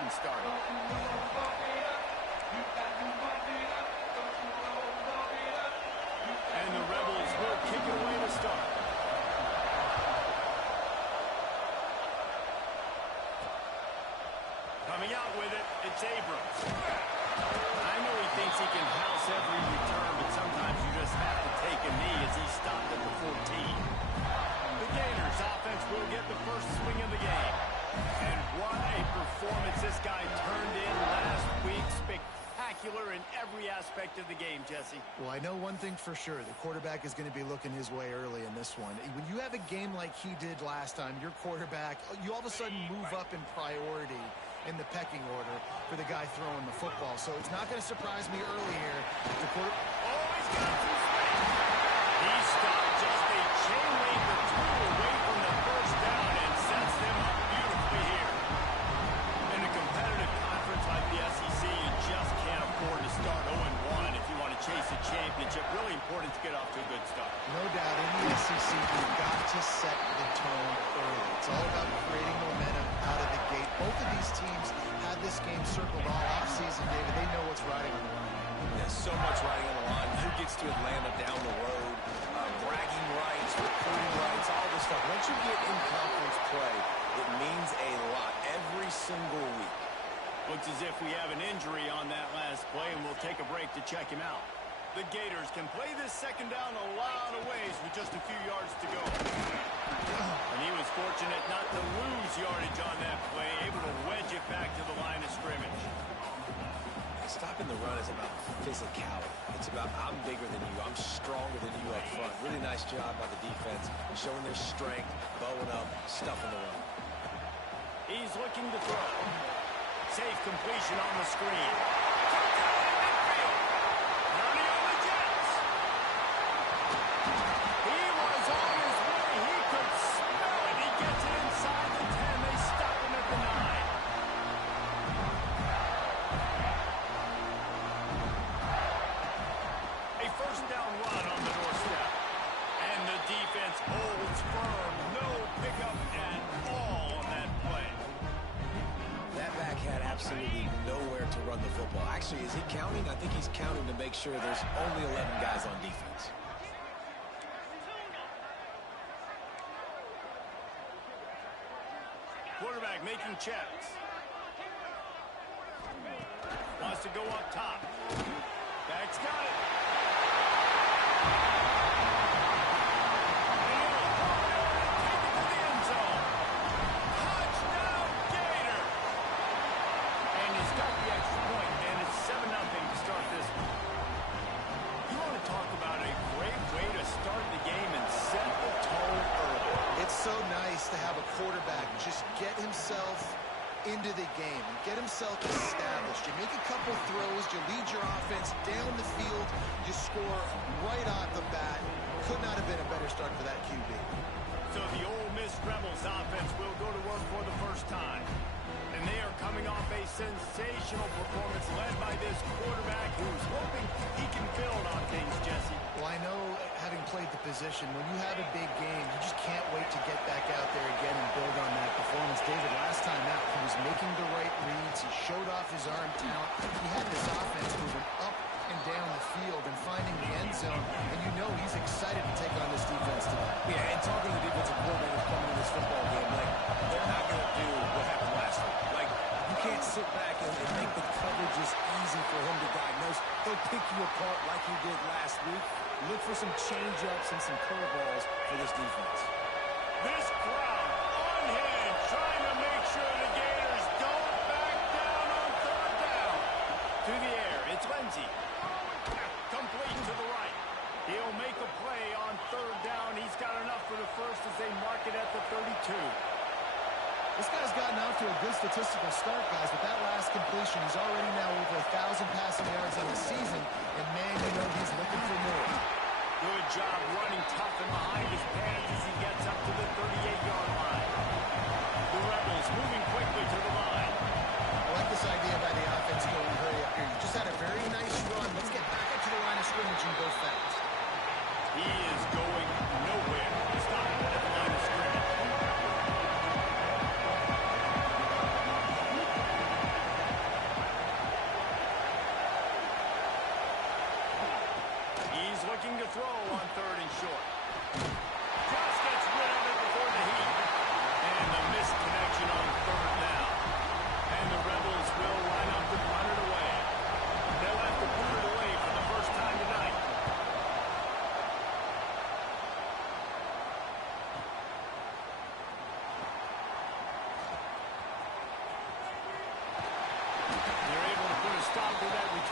been started. And the Rebels will kick it away to start. Coming out with it, it's Abrams. I know he thinks he can house every return, but sometimes you just have to take a knee as he stopped at the 14. The Gators offense will get the first swing of the game. And what a performance this guy turned in last week. Spectacular in every aspect of the game, Jesse. Well, I know one thing for sure. The quarterback is going to be looking his way early in this one. When you have a game like he did last time, your quarterback, you all of a sudden move up in priority in the pecking order for the guy throwing the football. So it's not going to surprise me early here. The quarter... Oh, he's got some space. He stopped just a chain length or two away from the first down and sets them up beautifully here. In a competitive conference like the SEC, you just can't afford to start 0-1 if you want to chase a championship. Really important to get off to a good start. No doubt, in the SEC, you've got to set the tone early. It's all about creating momentum out of the gate. Both of these teams had this game circled all offseason, David. They know what's riding on the line. Yeah, so much riding on the line. Who gets to Atlanta down the road? Bragging rights, recruiting rights, all this stuff. Once you get in conference play, it means a lot every single week. Looks as if we have an injury on that last play, and we'll take a break to check him out. The Gators can play this second down a lot of ways with just a few yards to go. And he was fortunate not to lose yardage on that play, able to wedge it back to the line of scrimmage. Stopping the run is about physicality. It's about I'm bigger than you, I'm stronger than you up front. Really nice job by the defense, showing their strength, bowing up, stuffing the run. He's looking to throw. Safe completion on the screen. Holds firm, no pickup at all on that play. That back had absolutely nowhere to run the football. Actually, is he counting? I think he's counting to make sure there's only 11 guys on defense. Quarterback making checks. Wants to go up top. Back's got it. So nice to have a quarterback just get himself into the game and get himself established. You make a couple throws, you lead your offense down the field, you score right off the bat. Could not have been a better start for that QB. So the Ole Miss Rebels offense will go to work for the first time. And they are coming off a sensational performance led by this quarterback who's hoping he can build on things, Jesse. Well, I know, having played the position, when you have a big game, you just can't wait to get back out there again and build on that performance. David, last time out, he was making the right reads. He showed off his arm talent. He had this offense moving up and down the field and finding the end zone. And you know he's excited to take on this defense today. Yeah, and talking to the defensive coordinator coming to this football game, like, they're not going to do what happened last week. Like, you can't sit back and make the coverages easy for him to diagnose. They'll pick you apart like he did last week. Look for some change-ups and some curveballs for this defense. This crowd on hand trying to make sure the Gators don't back down on third down. To the air, it's Lindsey. Complete to the right. He'll make a play on third down. He's got enough for the first as they mark it at the 32. This guy's gotten off to a good statistical start, guys. With that last completion, he's already now over 1,000 passing yards on the season. And, man, you know he's looking for more. Good job running tough and behind his pants as he gets up to the 38-yard line. The Rebels moving quickly to the line. I like this idea by the offense going hurry up here. You just had a very nice run. Let's get back up to the line of scrimmage and go fast. He is going nowhere. Stop at the line of scrimmage.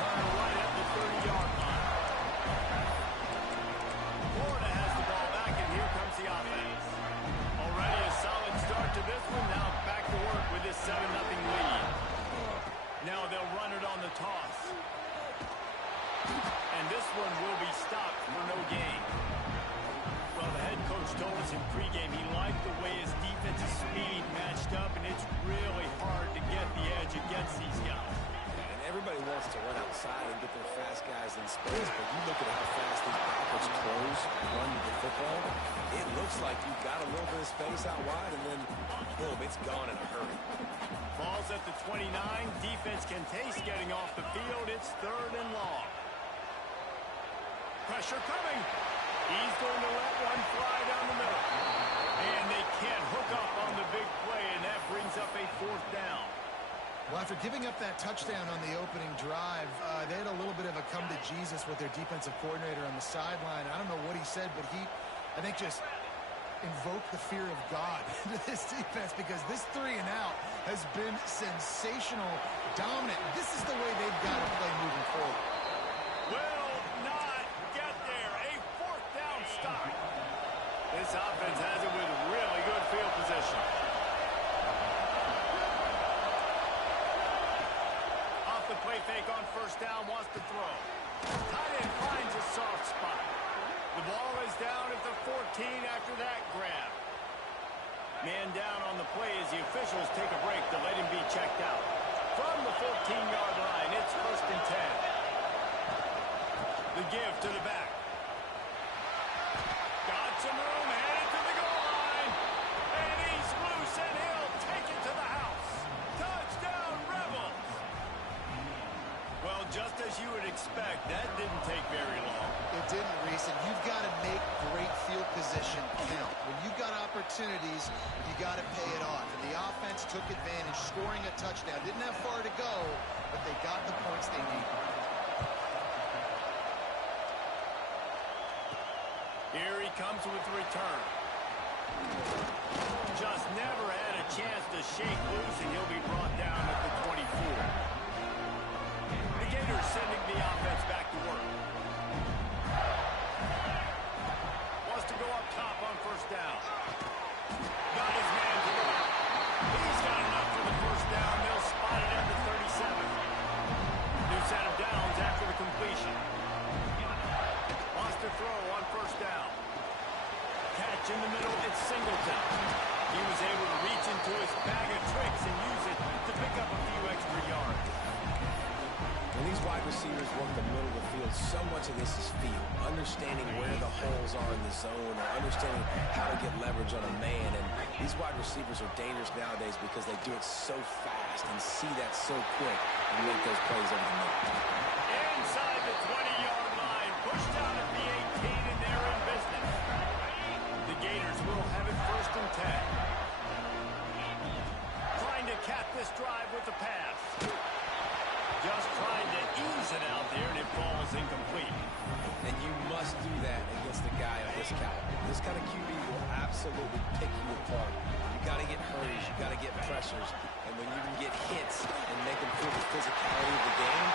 return right at the 30-yard line. Florida has the ball back, and here comes the offense. Already a solid start to this one. Now back to work with this 7-0 lead. Now they'll run it on the toss. And this one will be stopped for no gain. Well, the head coach told us in pregame he liked the way his defensive speed matched up, and it's really hard to get the edge against these guys. And everybody wants to run outside and get their fast guys in space, but you look at how fast these backwards close, run the football, it looks like you've got a little bit of space out wide, and then, boom, it's gone in a hurry. Ball's at the 29. Defense can taste getting off the field. It's 3rd and long. Pressure coming. He's going to let one fly down the middle. And they can't hook up on the big play, and that brings up a 4th down. Well, after giving up that touchdown on the opening drive, they had a little bit of a come to Jesus with their defensive coordinator on the sideline. I don't know what he said, but he, I think, just invoked the fear of God into this defense, because this 3 and out has been sensational, dominant. This is the way they've got to play moving forward. Will not get there. A 4th down start. This offense has it with really good field position. Off the play fake on 1st down, wants to throw. Tight end finds a soft spot. The ball is down at the 14 after that grab. Man down on the play as the officials take a break to let him be checked out. From the 14-yard line, it's 1st and 10. The give to the back. Got some room, headed to the goal line. And he's loose, and he'll take it to the house. Touchdown, Rebels. Well, just as you would expect, that didn't take very long. It didn't, Reese, and you've got to make great field position count. When you've got opportunities, you got to pay it off. And the offense took advantage, scoring a touchdown. Didn't have far to go, but they got the points they needed. Here he comes with the return. Just never had a chance to shake loose, and he'll be brought down at the 24. The Gators sending the offense back to work. Wants to go up top on 1st down. Got his man to the right. He's got enough for the 1st down. They'll spot it at the 37. New set of downs after the completion. Wants to throw on 1st down. Catch in the middle, it's Singleton. He was able to reach into his bag of tricks and use it to pick up a few extra yards. When these wide receivers work the middle of the field, so much of this is feel. Understanding where the holes are in the zone, or understanding how to get leverage on a man. And these wide receivers are dangerous nowadays because they do it so fast and see that so quick and make those plays over the middle. Inside the 20-yard line, pushed out at the 18, and they're in business. The Gators will have it 1st and 10. Trying to cap this drive with the pass. Just trying to ease it out there, and it falls incomplete. And you must do that against a guy of this caliber. This kind of QB will absolutely pick you apart. You got to get hurries, you got to get pressures, and when you can get hits and make them feel the physicality of the game,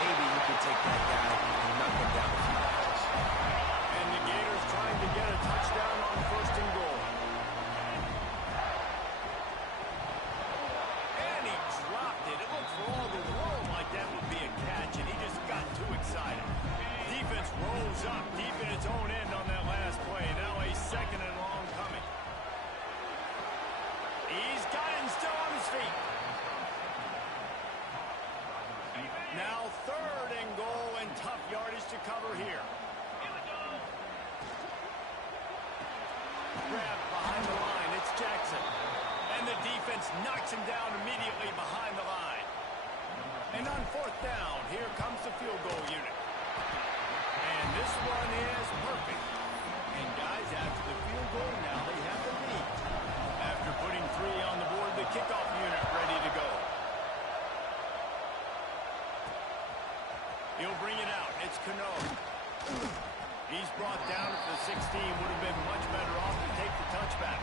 maybe you can take that guy and knock him down a few notches. And the Gators trying to get a touchdown on 1st and goal. And he dropped it. It looked for all the world like that would be a catch, and he just got too excited. Defense rolls up deep in its own end on that last play. Now a 2nd and long coming. He's got it and still on his feet. Now 3rd and goal, and tough yardage to cover here. Grab behind the line. It's Jackson. And the defense knocks him down immediately behind the line. And on 4th down, here comes the field goal unit. And this one is perfect. And guys, after the field goal, now they have the lead. After putting 3 on the board, the kickoff unit ready to go. He'll bring it out. It's Cano. He's brought down at the 16. Would have been much better off to take the touchback. A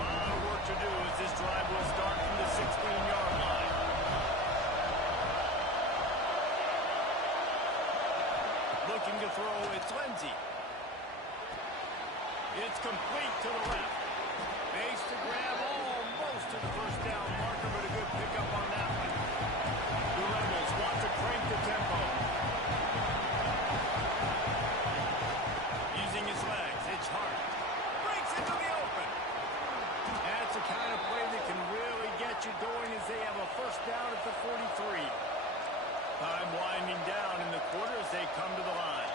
lot of work to do as this drive will start from the 16-yard line. to throw. It's Lindsey. It's complete to the left. Base to grab almost to the first down marker, but a good pickup on that one. The Rebels want to crank the tempo. Using his legs, it's Hart. Breaks into the open. That's the kind of play that can really get you going as they have a first down at the 43. Time winding down in the quarter as they come to the line.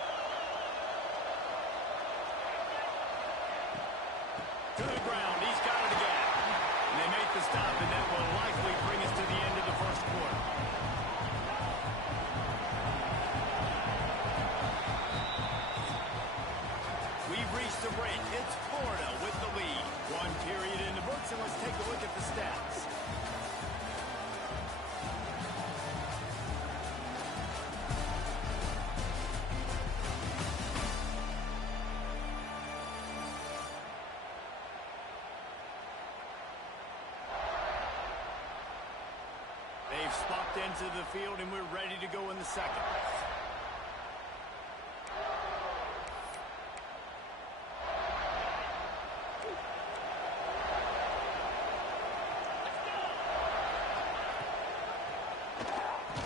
To the ground, he's got it again. And they make the stop, and that will likely bring us to the end of the first quarter. We've reached the break. It's Florida with the lead. One period in the books, and let's take a look at the stats. They've swapped into the field, and we're ready to go in the second.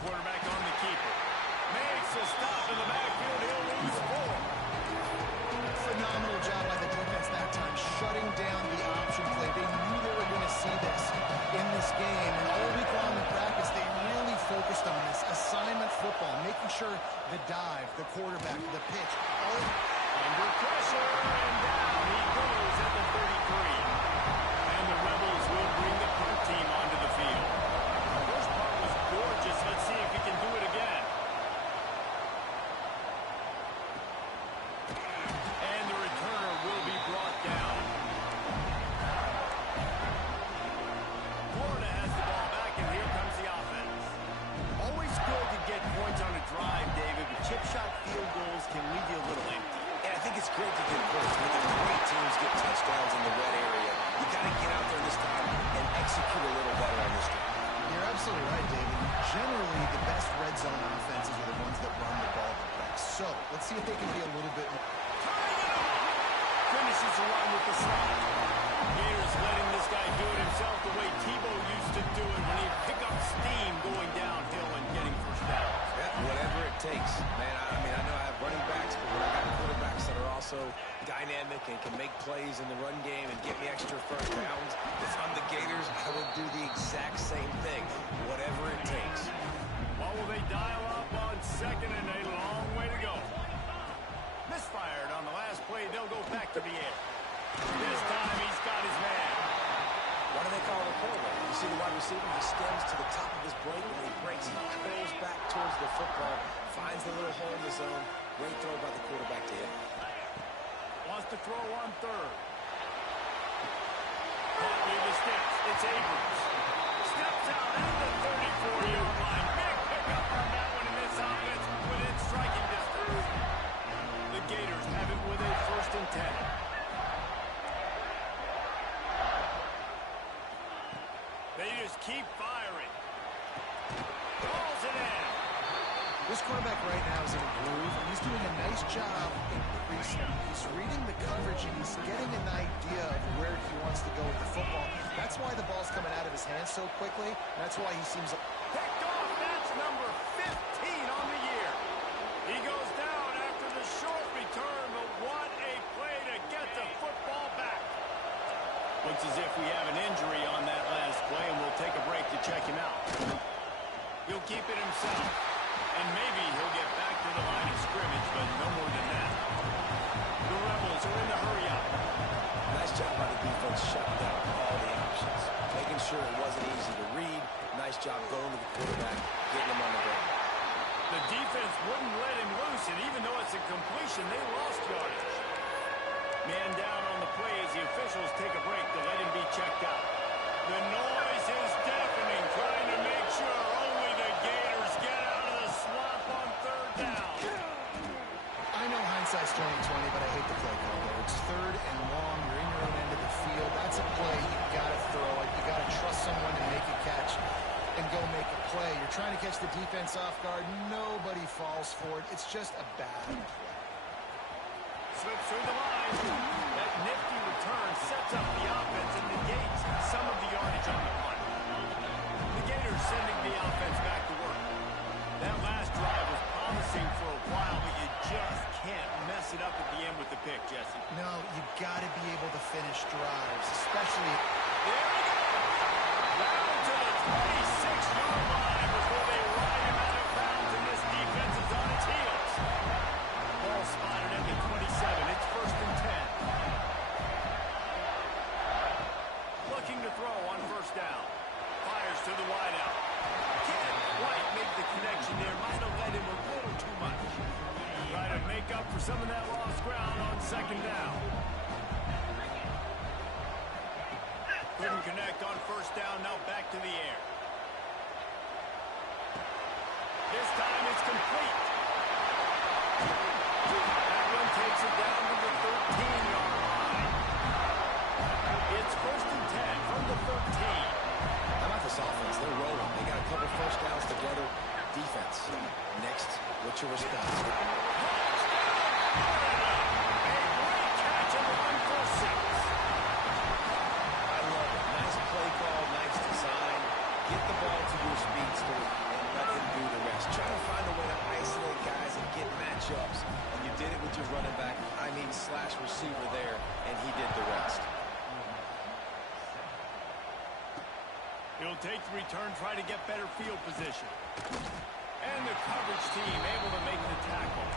Quarterback on the keeper. Makes a stop in the backfield. He'll lose 4. Phenomenal job by the defense that time, shutting down the option play. They knew they were going to see this in this game, and all week long in practice, they really focused on this assignment football, making sure the dive, the quarterback, the pitch, all under pressure, and down he goes at the 33. And the Rebels will bring the punt team onto the field. The first part was gorgeous. Let's see if he can do it again. And the returner will be brought down. Florida has the ball back, and here comes the offense. Always good to get points on a drive, David, but chip shot field goals can leave you a little empty. And I think it's great to get points when the great teams get touchdowns in the red area. You got to get out there this time and execute a little better on this drive. You're absolutely right, David. Generally, the best red zone offenses are the ones that run the ball the best. So, let's see if they can be a little bit more. Finishes the run with the slide. Gators letting this guy do it himself the way Tebow used to do it when he pick up steam going downhill and getting first down. Yeah, whatever it takes. Man, I mean, I know I have running backs, but when I got quarterbacks that are also dynamic and can make plays in the run game and get me extra first downs, if I'm the Gators, I would do the exact same thing, whatever it takes. What will they dial up on second and a long way to go? Misfired on the last play. They'll go back to the air. This time he's got his man. Why do they call it a curl? You see the wide receiver, he stems to the top of his break, and when he breaks, he curls back towards the football, finds the little hole in the zone. Great throw by the quarterback to him. Wants to throw on third. Caught near the sticks. It's Abrams. Steps out at the 34-yard line. Big pickup on that one in this offense within striking distance. The Gators have it with a 1st and 10. They just keep firing. Calls it in. This quarterback right now is in a groove, and he's doing a nice job increasing. He's reading the coverage, and he's getting an idea of where he wants to go with the football. That's why the ball's coming out of his hands so quickly. That's why he seems... Picked off. That's number 15 on the year. He goes down after the short return, but what a play to get the football back. Looks as if we have an injury on that last play, and we'll take a break to check him out. He'll keep it himself, and maybe he'll get back to the line of scrimmage, but no more than that. The Rebels are in the hurry up. Nice job by the defense shutting down all the options, making sure it wasn't easy to read. Nice job going to the quarterback, getting him on the ground. The defense wouldn't let him loose, and even though it's a completion, they lost yardage. Man down on the play as the officials take a break to let him be checked out. The noise is deafening, trying to make sure only the Gators get out of the swamp on 3rd down. I know hindsight's 20/20, but I hate the play call there. It's 3rd and long. You're in your own end of the field. That's a play. You got to throw it. You got to trust someone to make a catch and go make a play. You're trying to catch the defense off guard. Nobody falls for it. It's just a bad play. slips through the line. That nifty return sets up the offense and negates some of the yardage on the punt. The Gators sending the offense back to work. That last drive was promising for a while, but you just can't mess it up at the end with the pick, Jesse. No, you got to be able to finish drives, especially... There he goes! Down to the 26-yard line before they ride him out of bounds, and this defense is on its heels. Ball spotted at the 27. It's 1st and 10. Looking to throw on 1st down. Fires to the wideout. Can't quite make the connection there. Might have led him a little too much. Try to make up for some of that lost ground on 2nd down. Couldn't connect on 1st down. Now back to the air. This time it's complete. That one takes it down to the 13-yard line. It's 1st and 10 from the 13. How about this offense? They're rolling. They got a couple 1st downs together. Defense. Next, what's your response? A great catch and run for 6. I love it. Nice play call, nice design. Get the ball to your speedster and let him do the rest. Try to find a way to isolate guys and get matchups. And you did it with your running back, slash receiver there, and he did the rest. He'll take the return, try to get better field position. And the coverage team able to make the tackle.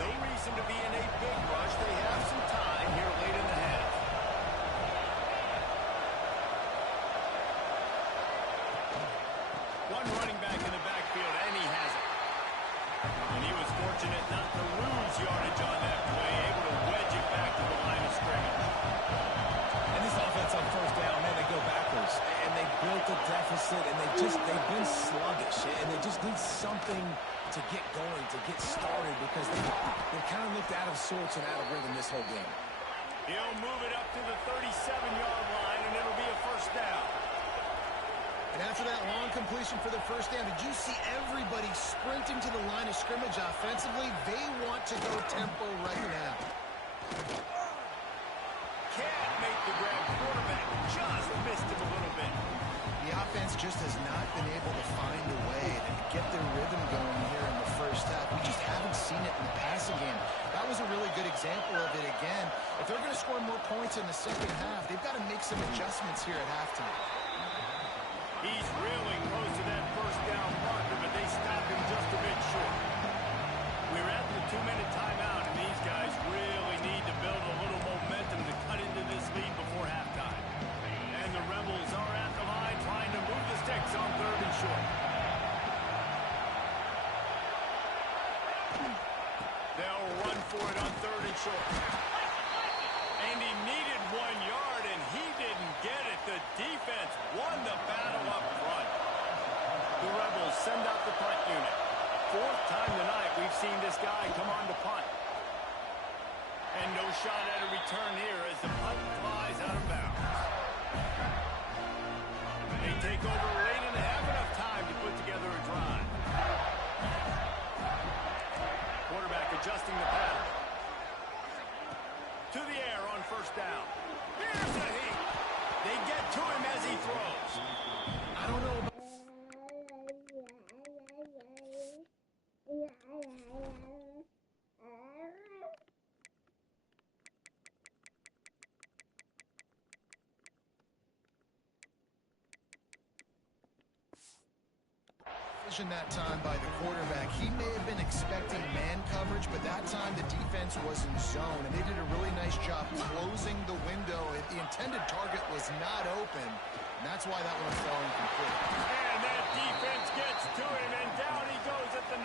No reason to be in a big rush. They have some time here late in the half. One running back in the backfield, and he has it. And he was fortunate not to lose yardage on that play, able to wedge it back to the line of scrimmage. And this offense on 1st down, man, they go backwards. And they built a deficit, and they've been sluggish. And they just need something to get going, to get started, because they kind of looked out of sorts and out of rhythm this whole game. He'll move it up to the 37-yard line, and it'll be a 1st down. And after that long completion for the 1st down, did you see everybody sprinting to the line of scrimmage offensively? They want to go tempo right now. Can't make the grab. Quarterback just missed him a little bit. The offense just has not been able to find a way to get their rhythm going here in the 1st half. We just haven't seen it in the passing game. That was a really good example of it again. If they're going to score more points in the 2nd half, they've got to make some adjustments here at halftime. He's reeling close to that 1st down marker, but they stop him just a bit short. We're at the 2-minute timeout, and these guys really need to build a little momentum to cut into this lead before halftime. And the Rebels are at the line trying to move the sticks on 3rd and short. They'll run for it on 3rd and short. And he needed 1 yard, and he didn't get it. The defense won the battle up front. The Rebels send out the punt unit. 4th time tonight we've seen this guy come on to punt. And no shot at a return here as the punt flies out of bounds. They take over late and have enough time to put together a drive. Quarterback adjusting the pattern. To the air on 1st down. Here's the heat. They get to him as he throws. I don't know about... that time by the quarterback. He may have been expecting man coverage, but that time the defense was in zone, and they did a really nice job closing the window. The intended target was not open, and that's why that one fell incomplete. And that defense gets to him, and down he goes at the 9.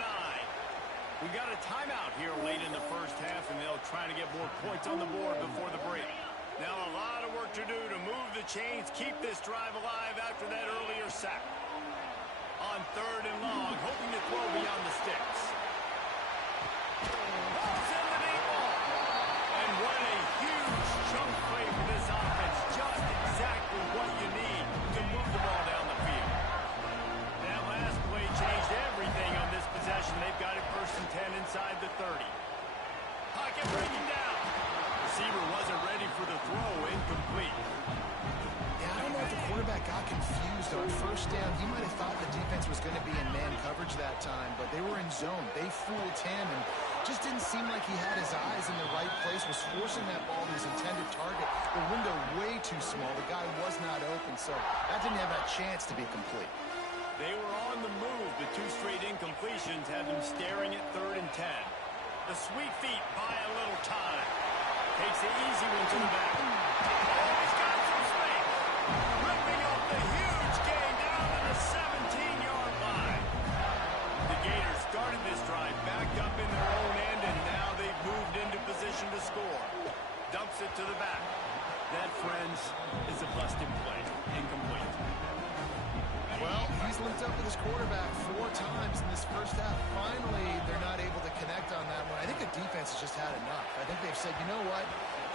We got a timeout here late in the 1st half, and they'll try to get more points on the board before the break. Now a lot of work to do to move the chains, keep this drive alive after that earlier sack. On 3rd and long, hoping to throw beyond the sticks. Balls in the deep ball. And what a huge chunk play for this offense. Just exactly what you need to move the ball down the field. That last play changed everything on this possession. They've got it 1st and 10 inside the confused on first down. He might have thought the defense was going to be in man coverage that time, but they were in zone. They fooled him and just didn't seem like he had his eyes in the right place, was forcing that ball to his intended target. The window way too small. The guy was not open, so that didn't have a chance to be complete. They were on the move. The two straight incompletions had them staring at 3rd and 10. The sweet feet buy a little time. Takes the easy one to the back. Oh, he's got some space. Ripping off the huge gain down to the 17-yard line. The Gators started this drive backed up in their own end, and now they've moved into position to score. Dumps it to the back. That, friends, is a busted play. Incomplete. Well, he's linked up with his quarterback 4 times in this first half. Finally, they're not able to connect on that one. I think the defense has just had enough. I think they've said, you know what?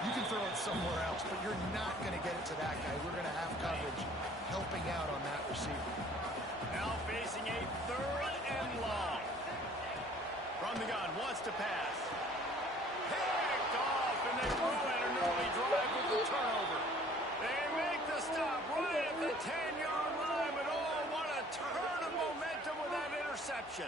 You can throw it somewhere else, but you're not going to get it to that guy. We're going to have coverage helping out on that receiver. Now facing a 3rd and long. From the gun, wants to pass. Picked off, and they ruin an early drive with the turnover. They make the stop right at the 10-yard line, but oh, what a turn of momentum with that interception.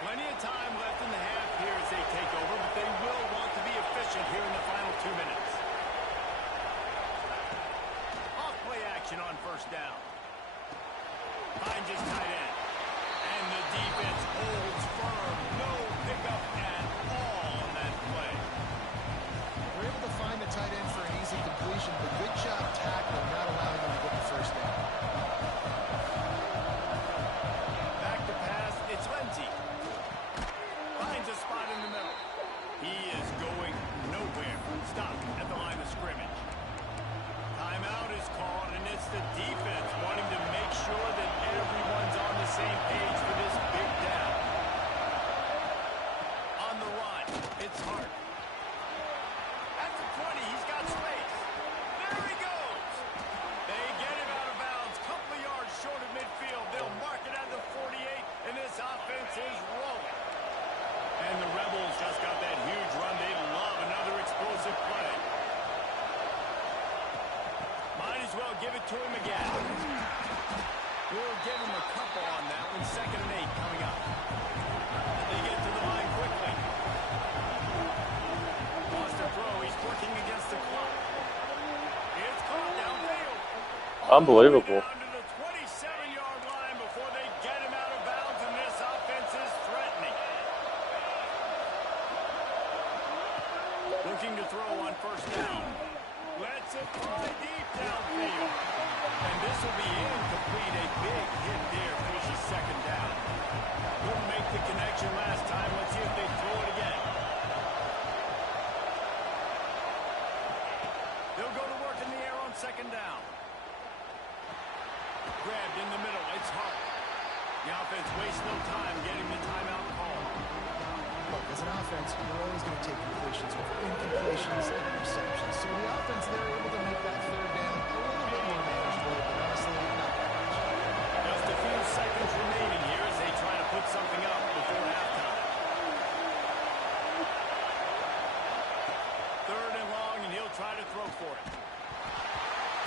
Plenty of time left in the half here as they take over, but they will want to be efficient here in the final 2 minutes. Off play action on first down. Finds his tight end. And the defense holds firm. No pickup at all on that play. We're able to find the tight end for an easy completion, but good job tackling, not allowing him to get the first down. Back to pass. It's Lindsey. Finds a spot in the middle. He is going nowhere. Stopped at the line of scrimmage. Timeout is called, and it's the defense wanting to make sure that everyone's on the same page for this big down. On the run, it's Hart. At the 20, he's got space. There he goes. They get him out of bounds. Couple of yards short of midfield. They'll mark it at the 48, and this offense is rolling. And the Rebels just got that huge run. They love another explosive play. Might as well give it to him again. We'll give him a couple on that one. 2nd and 8 coming up. They get to the line quickly. Lost a throw. He's working against the clock. It's caught downfield. Unbelievable. Down to the 27-yard line before they get him out of bounds, and this offense is threatening. Looking to throw on first down. Lets it fly deep downfield. And this will be incomplete. A big hit there pushes 2nd down. Couldn't make the connection last time. Let's see if they throw it again. They'll go to work in the air on 2nd down. Grabbed in the middle. It's Hart. The offense wastes no time getting the timeout call. Look, as an offense, you're always going to take completions over incompletions and interceptions. So the offense, they're able to make that 3rd down a little bit more manageable, but honestly, not that much. Just a few seconds remaining here as they try to put something up before halftime. 3rd and long, and he'll try to throw for it.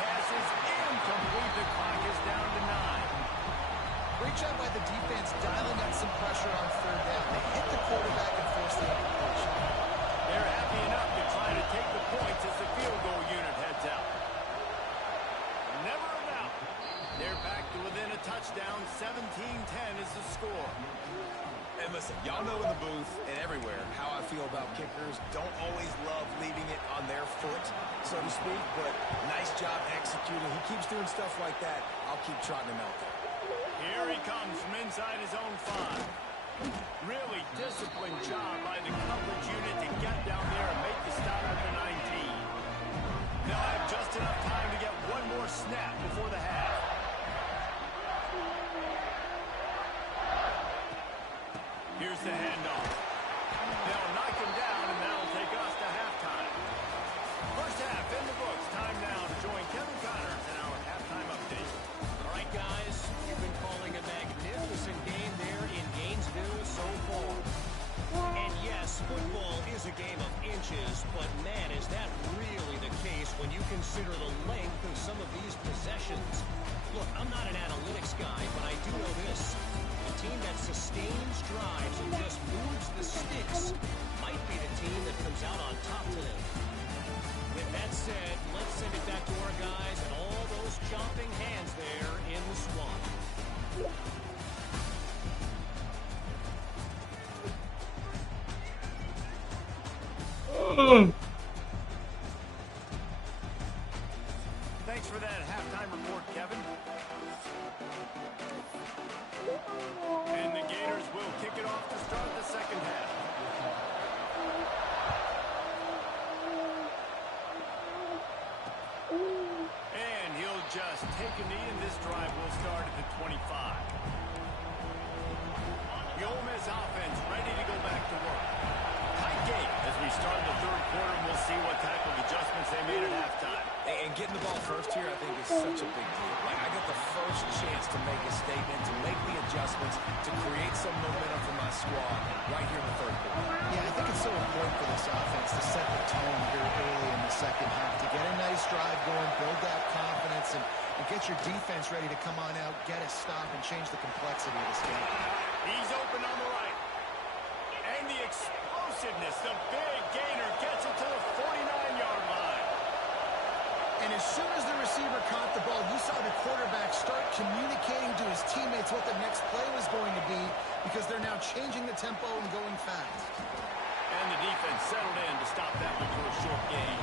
Pass is incomplete. The clock is down to 9. Great job by the defense dialing up some pressure on 3rd down. They hit the quarterback and forced the incompletion. They're happy enough to try to take the points as the field goal unit heads out. Never a doubt. They're back to within a touchdown. 17-10 is the score. And listen, y'all know in the booth and everywhere how I feel about kickers. Don't always love leaving it on their foot, so to speak, but nice job executing. He keeps doing stuff like that. I'll keep trotting him out there. Here he comes from inside his own 5. Really disciplined job by the coverage unit to get down there and make the stop at the 19. They'll have just enough time to get one more snap before the half. Here's the handoff. They'll knock him down, and that'll take us to halftime. First half in the books. Time now to join Kevin Connors in our halftime update. All right, guys, you've been calling a magnificent game there in Gainesville so far. And yes, football is a game of inches, but Thanks for that halftime report, Kevin. And the Gators will kick it off to start the second half. And he'll just take a knee, and this drive will start at the 25. The Ole Miss offense ready to go back to work. Tight game as we start the third quarter, and we'll see what type of adjustments they made at halftime. And getting the ball first here, I think, is such a big deal. Like, I get the first chance to make a statement, to make the adjustments, to create some momentum for my squad right here in the third quarter. Yeah, I think it's so important for this offense to set the tone here early in the second half, to get a nice drive going, build that confidence, and get your defense ready to come on out, get a stop, and change the complexity of this game. He's open on the right. And the explosiveness, the big gainer gets it to the 49-yard line. And as soon as the receiver caught the ball, you saw the quarterback start communicating to his teammates what the next play was going to be, because they're now changing the tempo and going fast. And the defense settled in to stop that one for a short gain.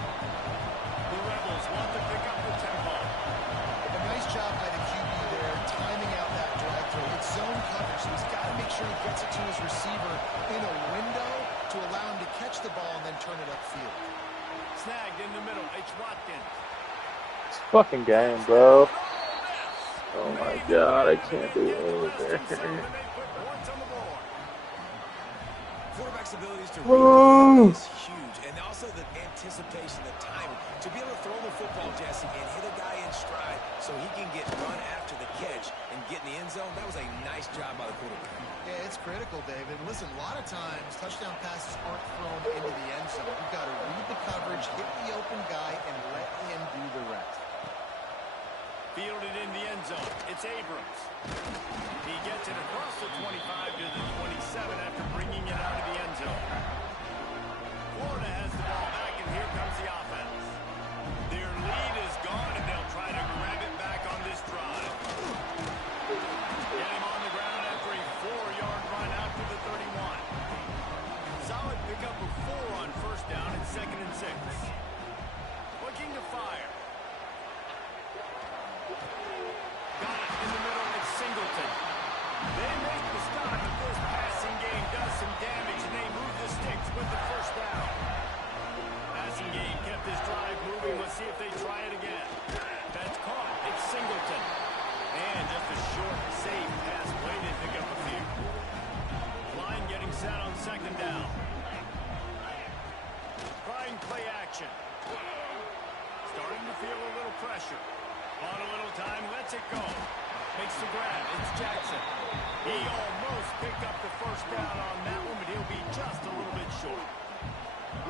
The Rebels want to pick up the tempo. A nice job by the QB there, timing out that drag throw. It's zone coverage, so he's got to make sure he gets it to his receiver in a window to allow him to catch the ball and then turn it upfield. Snagged in the middle. It's Watkins. It's a fucking game, bro. Oh my god, I can't do anything. Quarterback's abilities to read is huge, and also the anticipation, the timing, to be able to throw the football, Jesse, and hit a guy in stride so he can get run after the catch and get in the end zone. That was a nice job by the quarterback. Yeah, it's critical, David. Listen, a lot of times touchdown passes aren't thrown into the end zone. You've got to read the coverage, hit the open guy, and let him do the rest. Fielded in the end zone. It's Abrams. He gets it across the 25 to the 27 after bringing it out of the end zone. Florida has the ball back, and here comes the offense. Their lead is gone, and they'll try to grab it back on this drive. Get him on the ground after a 4-yard run out to the 31. Solid pickup of 4 on first down and 2nd and 6. Looking to fire. Got it in the middle. It's Singleton. They make the stop, but this passing game does some damage, and they move the sticks with the first down. Passing game kept this drive moving. Let's see if they try it again. That's caught. It's Singleton. And just a short, safe pass. Waited to pick up a few. Line getting set on 2nd down. Trying play action. Starting to feel a little pressure. On a little time, lets it go. Makes the grab. It's Jackson. He almost picked up the first down on that one, but he'll be just a little bit short.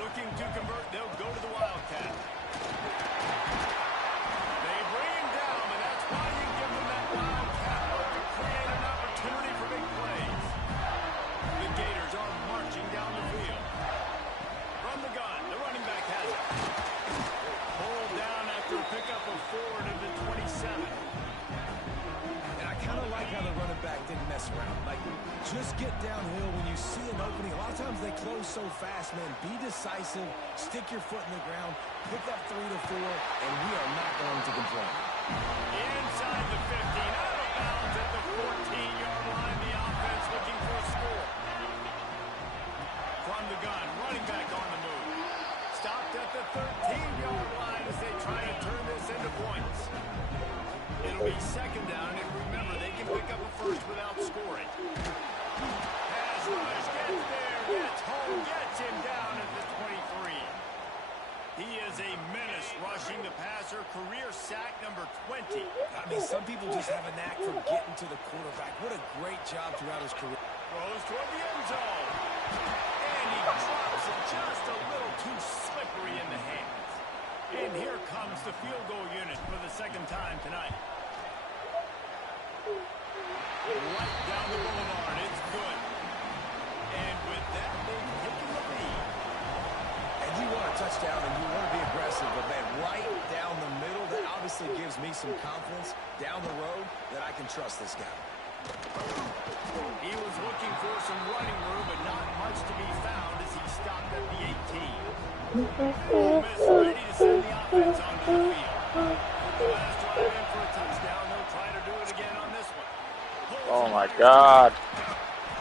Looking to convert. They'll go to the Wildcat. They bring him down, and that's why you give them that Wildcat look to create an opportunity for big plays. The Gators are marching down the field. From the gun, the running back has it. Pulled down after a pickup of 4 to the 27. And I kind of like how the running back didn't mess around. Like, just get downhill when you see an opening. A lot of times they close so fast, man. Be decisive, stick your foot in the ground, pick up 3 to 4, and we are not going to complain. Inside the 15, out of bounds at the 14-yard line. The offense looking for a score. From the gun, running back on the move. Stopped at the 13-yard line as they try to turn this into points. It'll be 2nd down, and remember, they can pick up a first without scoring. Pass rush, gets there, gets home, gets him down at the 23. He is a menace rushing the passer, career sack number 20. I mean, some people just have a knack for getting to the quarterback. What a great job throughout his career. Throws toward the end zone. And he drops it just a little too slippery in the hands. And here comes the field goal unit for the 2nd time tonight. Right down the boulevard. It's good. And with that, they've taken the lead. And you want a touchdown and you want to be aggressive, but man, right down the middle, that obviously gives me some confidence down the road that I can trust this guy. He was looking for some running room, but not much to be found as he stopped at the 18. Ole Miss ready to send the offense onto the field. The last drive in for a touchdown. They'll try to do it again on this one. Oh my God.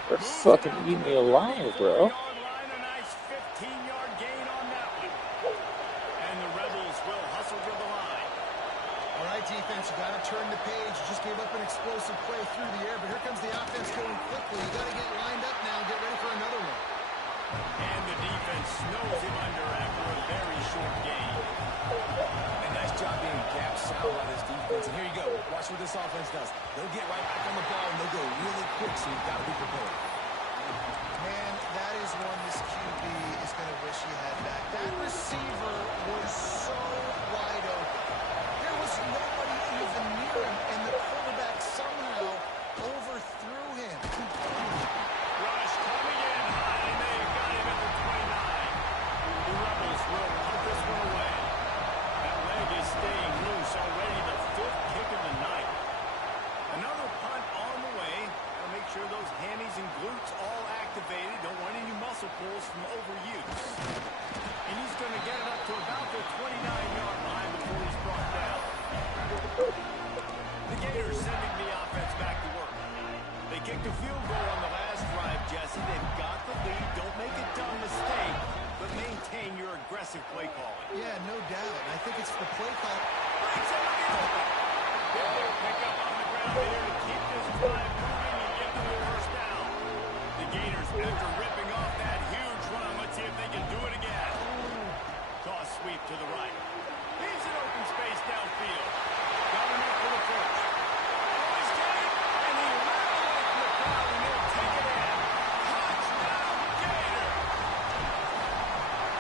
They're fucking eating me alive, bro. Line, a nice 15-yard gain on that one. And the Rebels will hustle to the line. All right, defense, you got to turn the page. You just gave up an explosive play through the air, but here comes the offense going quickly. You got to get lined up now and get ready for another one. And the defense snows him under after a very short gain. A nice job being gap sound by this defense. And here you go. Watch what this offense does. They'll get right back on the ball, and they'll go really quick, so you've got to be prepared. Man, that is one this QB is going to wish he had back. That receiver was so wide open. There was nobody even near him, and the quarterback somehow overthrew him. Rush coming in high, and they got him at the 29. The Rebels will punt this one away. That leg is staying loose already, the fifth kick of the night. Another punt on the way. Gotta make sure those hammies and glutes all activated. Don't want any muscle pulls from overuse. And he's going to get it up to about the 29-yard line before he's brought down. The Gators sending the offense back to work. They kicked a field goal on the last drive, Jesse. They've got the lead. Don't make a dumb mistake, but maintain your aggressive play calling. Yeah, no doubt. And I think it's the play call. Breaks everything open. They'll pick up on the ground here to keep this drive moving and get to the first down. The Gators, after ripping off that huge run, let's see if they can do it again. Toss sweep to the right. Leaves an open space downfield. Got enough for the first. Always get it, and he ran away from the crowd, and they'll take it in. Touchdown, Gators!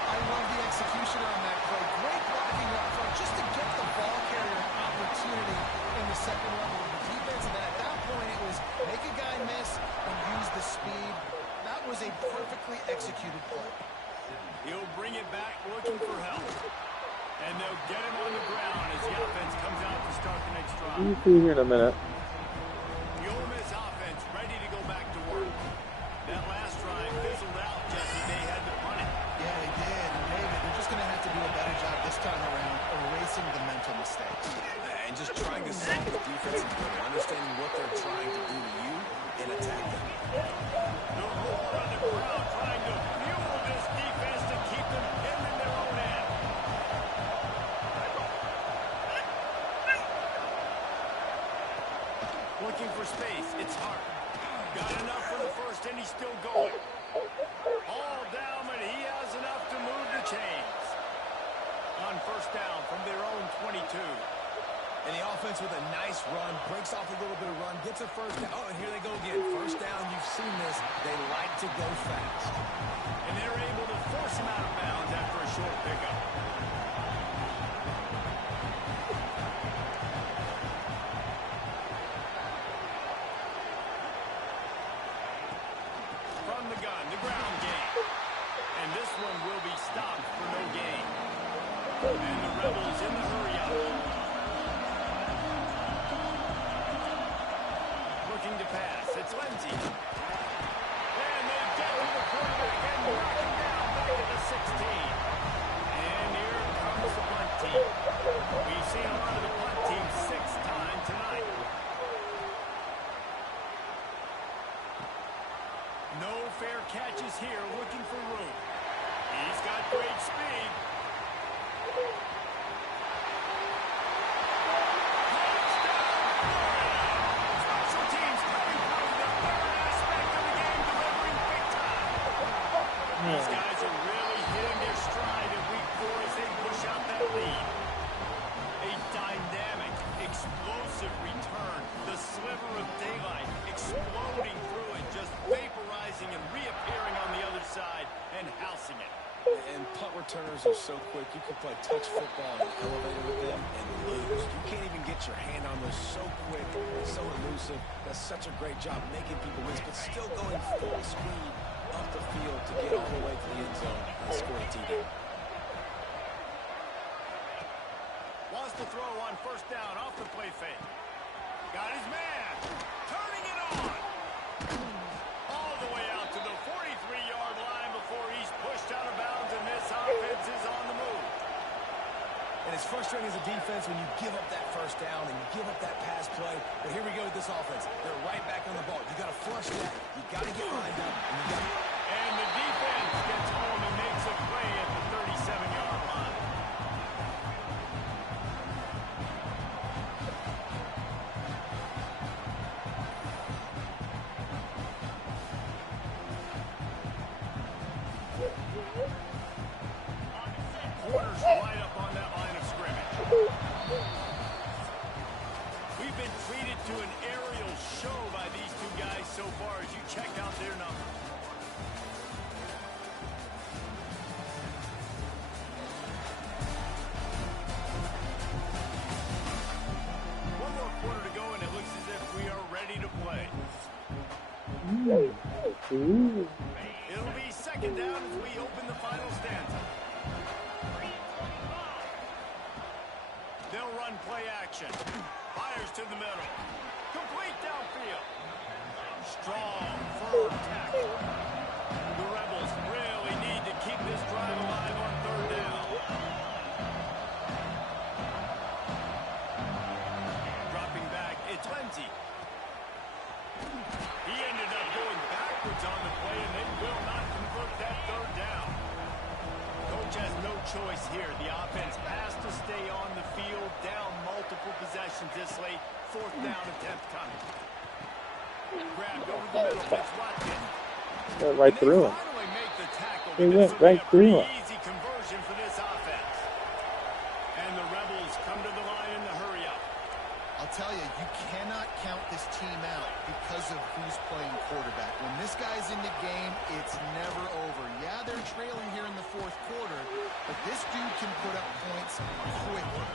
I love the execution on that play. Great blocking up front just to get the ball carrier an opportunity in the second level of the defense. And then at that point, it was make a guy miss and use the speed. That was a perfectly executed play. He'll bring it back looking for help. And they'll get him on the ground as the offense comes out to start the next drive. You see here in a minute. The Ole Miss offense ready to go back to work. That last drive fizzled out, Jesse. They had to punt it. Yeah, they did. And David, they're just going to have to do a better job this time around erasing the mental mistakes. And just trying to set the defensive play, understanding what they're trying to do to you and attack them. The roar of the crowd trying to fuel this defense to keep them pinned in their own end. Looking for space. It's hard. Got enough for the first, and he's still going. All down, but he has enough to move the chains. On first down from their own 22. And the offense with a nice run, breaks off a little bit of run, gets a first down. Oh, and here they go again. First down, you've seen this. They like to go fast. And they're able to force him out of bounds after a short pickup. From the gun, the ground game. And this one will be stopped for no gain. And the Rebels in the hurry-up. Looking to pass. It's Lindsey. And they get to the quarterback and knock him down back at the 16. And here comes the punt team. We've seen a lot of the punt team 6 times tonight. No fair catches here, looking for room. He's got great speed. Special teams coming through the third aspect of the game, delivering big time. These guys are really hitting their stride in week 4 as they push out that lead. A dynamic, explosive return. The sliver of daylight exploding through it, just vaporizing and reappearing on the other side and housing it. And punt returners are so quick. You can play touch football in the elevator with them and lose. You can't even get your hand on those so quick, so elusive. Does such a great job making people miss, but still going full speed up the field to get all the way to the end zone and score a TD. Wants to throw on first down off the play fake. Got his man. Turning it on. All the way out to the 43-yard line before he's pushed out of bounds And it's frustrating as a defense when you give up that first down and you give up that pass play. But here we go with this offense. They're right back on the ball. You got to flush that. You got to get lined up. And the defense gets home and makes a play at the 37-yard line. Quarters right up on that line of scrimmage. We've been treated to an aerial show by these two guys so far as you check out their numbers. One more quarter to go, and it looks as if we are ready to play. It'll be second down as we open the final stanza. They'll run play action. Fires to the middle. Complete downfield. Strong, firm tackle. The Rebels really need to keep this drive alive on third down. Dropping back, it's Lindsey. He ended up going backwards on the play, and they will not convert that third down. Coach has no choice here. The offense has to stay on the field, down multiple possessions this late. Fourth down attempt coming. Grabbed over the middle. It's Watkins. Went right through him. Finally make the tackle. He went right through him. Easy conversion for this offense. And the Rebels come to the line in the hurry up. I'll tell you, you cannot count this team out because of who's playing quarterback. When this guy's in the game, it's never over. Yeah, they're trailing here in the fourth quarter, but this dude can put up points quickly.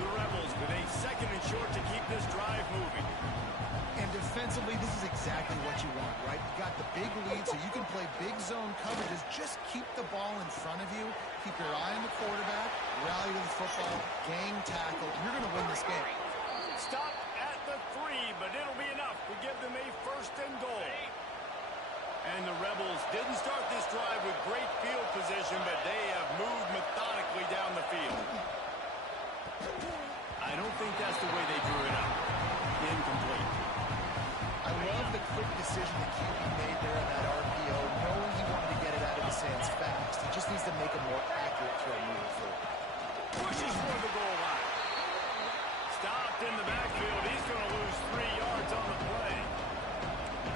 The Rebels with a second and short to keep this drive moving. And defensively, this is exactly what you want, right? You got the big lead, so you can play big zone coverages. Just keep the ball in front of you. Keep your eye on the quarterback. Rally to the football. Gang tackle. You're going to win this game. Stop at the 3, but it'll be enough to give them a first and goal. And the Rebels didn't start this drive with great field position, but they have moved methodically down the field. I don't think that's the way they drew it up. Incomplete. I love the quick decision that QB made there on that RPO, knowing he wanted to get it out of his hands fast. He just needs to make a more accurate throw moving forward. Pushes for the goal line. Stopped in the backfield. He's going to lose 3 yards on the play.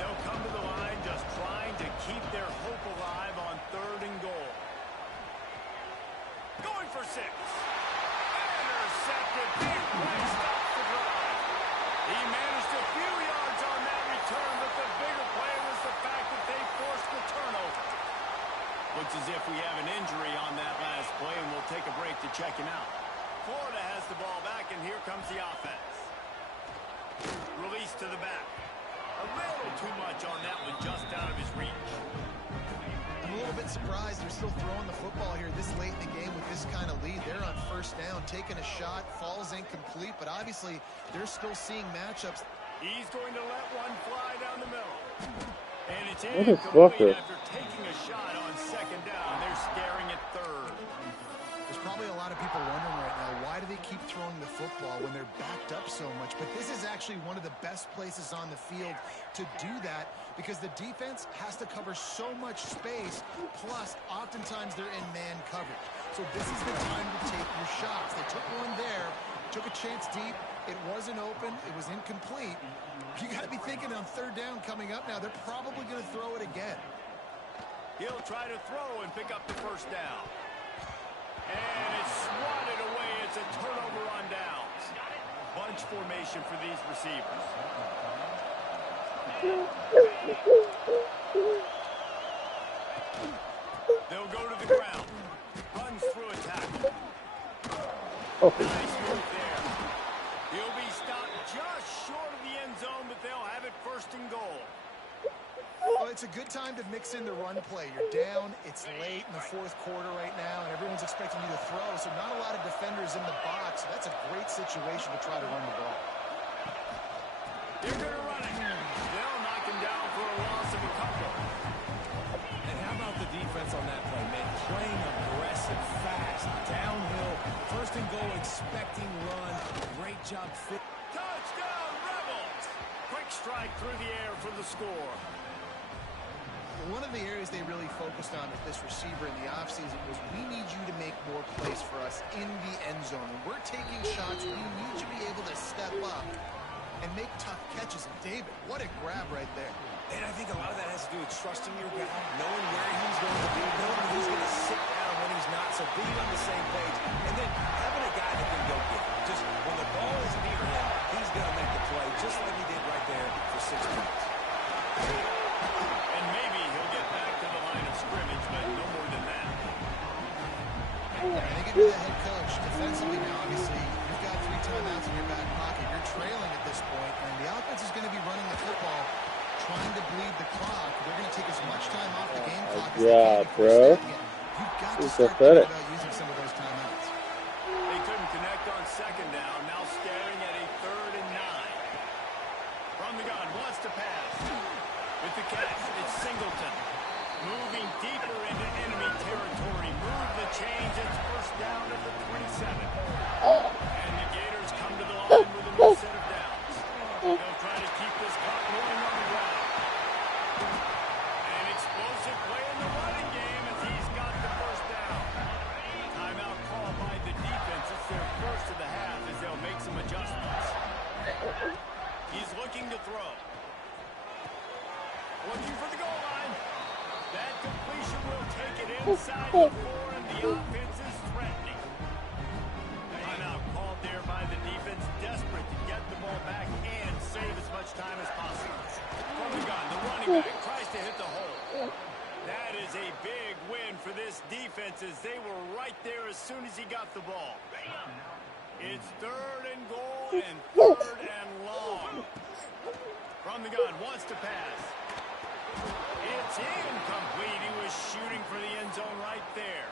They'll come to the line just trying to keep their hope alive on third and goal. Going for 6. Intercepted. Big play stops the drive. He managed a few yards on that return, but the bigger play was the fact that they forced the turnover. Looks as if we have an injury on that last play, and we'll take a break to check him out. Florida has the ball back, and here comes the offense. Release to the back. A little too much on that one, just out of his reach. I'm a little bit surprised they're still throwing the football here this late in the game with this kind of lead. They're on first down, taking a shot, falls incomplete, but obviously they're still seeing matchups. He's going to let one fly down the middle. And it's What is incomplete Walker? after taking a shot on second down. They're staring at third. There's probably a lot of people wondering right now, why do they keep throwing the football when they're backed up so much? But this is actually one of the best places on the field to do that because the defense has to cover so much space, plus oftentimes they're in man coverage. So this is the time to take your shots. They took one there, took a chance deep. It wasn't open. It was incomplete. You got to be thinking on third down coming up now, they're probably going to throw it again. He'll try to throw and pick up the first down. And it's swatted away. It's a turnover on downs. Bunch formation for these receivers. They'll go to the ground. Runs through a tackle. Nice move there. He'll be stopped just short of the end zone, but they'll have it first and goal. Well, it's a good time to mix in the run play. You're down, it's late in the fourth quarter right now, and everyone's expecting you to throw, so not a lot of defenders in the box. So that's a great situation to try to run the ball. They're going to run it. They'll knock him down for a loss of a couple. And how about the defense on that play, man? Playing aggressive, fast, downhill, first and goal expecting run. Great job fit. Touchdown, Rebels! Quick strike through the air for the score. One of the areas they really focused on with this receiver in the offseason was we need you to make more plays for us in the end zone. When we're taking shots, we need you to be able to step up and make tough catches. And David, what a grab right there. And I think a lot of that has to do with trusting your guy, knowing where he's going to be, knowing he's going to sit down when he's not, so being on the same page, and then having a guy that can go get it. Just when the ball is near him, he's going to make the play, just like he did right there for 6 minutes. And maybe he'll get back to the line of scrimmage, but no more than that. I think if you're the head coach, defensively now, obviously, you've got 3 timeouts in your back pocket. You're trailing at this point, and the offense is going to be running the football, trying to bleed the clock. They're going to take as much time off the game clock as they can before starting it. You've got to start thinking about using some of those timeouts. They couldn't connect on second down. Now staring at a 3rd and 9. From the gun, wants to pass. With the catch, it's Singleton. Moving deeper into enemy territory. Move the change. It's first down at the 27. And the Gators come to the line with a new set of downs. They'll try to keep this clock moving on the ground. An explosive play in the running game as he's got the first down. Timeout called by the defense. It's their first of the half as they'll make some adjustments. He's looking to throw. Looking for the goal line. That completion will take it inside the 4, and the offense is threatening. Timeout called there by the defense, desperate to get the ball back and save as much time as possible. From the gun, the running back tries to hit the hole. That is a big win for this defense as they were right there as soon as he got the ball. It's 3rd and goal and 3rd and long. From the gun, wants to pass. It's incomplete. He was shooting for the end zone right there.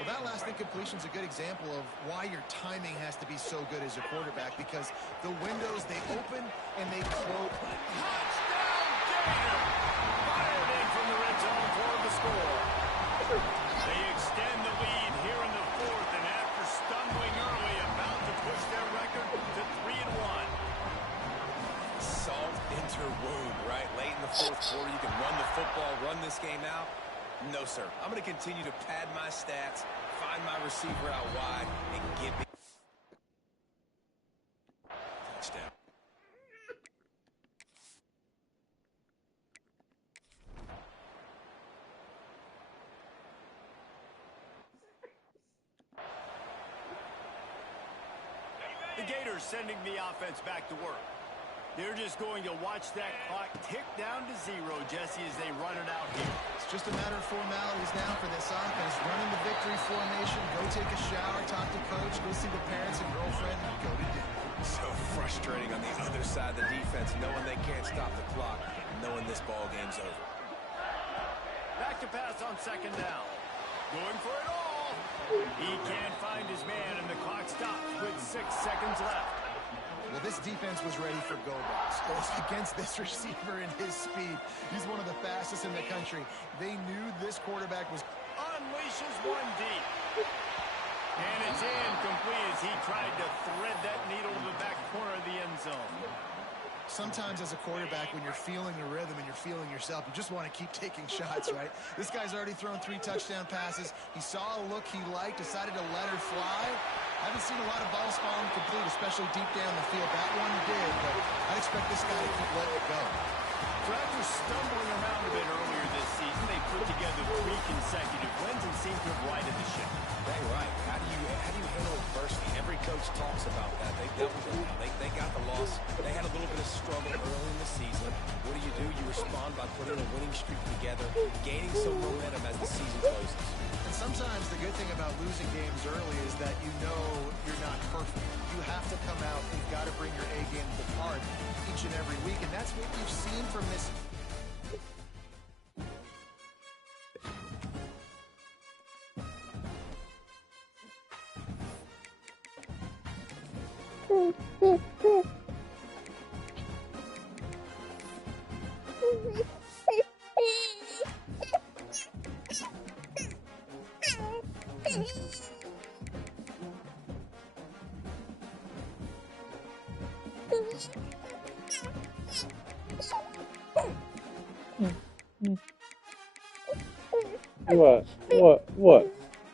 Well, that last incompletion is a good example of why your timing has to be so good as a quarterback, because the windows, they open and they close. Touchdown, Gator! Fired in from the red zone for the score. They extend the lead here in the 4th, and after stumbling early, about to push their record to 3-1. Salt into wound, right? Late in the 4th quarter, you can run the football, run this game out. No, sir. I'm going to continue to pad my stats, find my receiver out wide, and get me. Touchdown. The Gators sending the offense back to work. They're just going to watch that clock tick down to 0, Jesse, as they run it out here. It's just a matter of formalities now for this offense. Running the victory formation, go take a shower, talk to coach, go see the parents and girlfriend, and go to dinner. So frustrating on the other side of the defense, knowing they can't stop the clock, knowing this ball game's over. Back to pass on second down. Going for it all. He can't find his man, and the clock stops with 6 seconds left. Well, this defense was ready for go-balls. Against this receiver and his speed. He's one of the fastest in the country. They knew this quarterback was... Unleashes one deep. And it's incomplete as he tried to thread that needle to the back corner of the end zone. Sometimes as a quarterback, when you're feeling the rhythm and you're feeling yourself, you just want to keep taking shots, right? This guy's already thrown 3 touchdown passes. He saw a look he liked, decided to let her fly. I haven't seen a lot of balls falling complete, especially deep down the field. That one did, but I'd expect this guy to keep letting it go. So after stumbling around a bit earlier this season, they put together 3 consecutive wins and seem to have righted the ship. Dang right. How do you handle adversity? Every coach talks about that. They dealt with it. They got the loss. They had a little bit of struggle early in the season. What do? You respond by putting a winning streak together, gaining some momentum as the season closes. And sometimes the good thing about losing games early is that you know you're not perfect. You have to come out. You've got to bring your A game to the part each and every week, and that's what we've seen from this.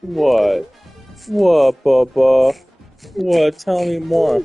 What? What, Bubba? What? Tell me more.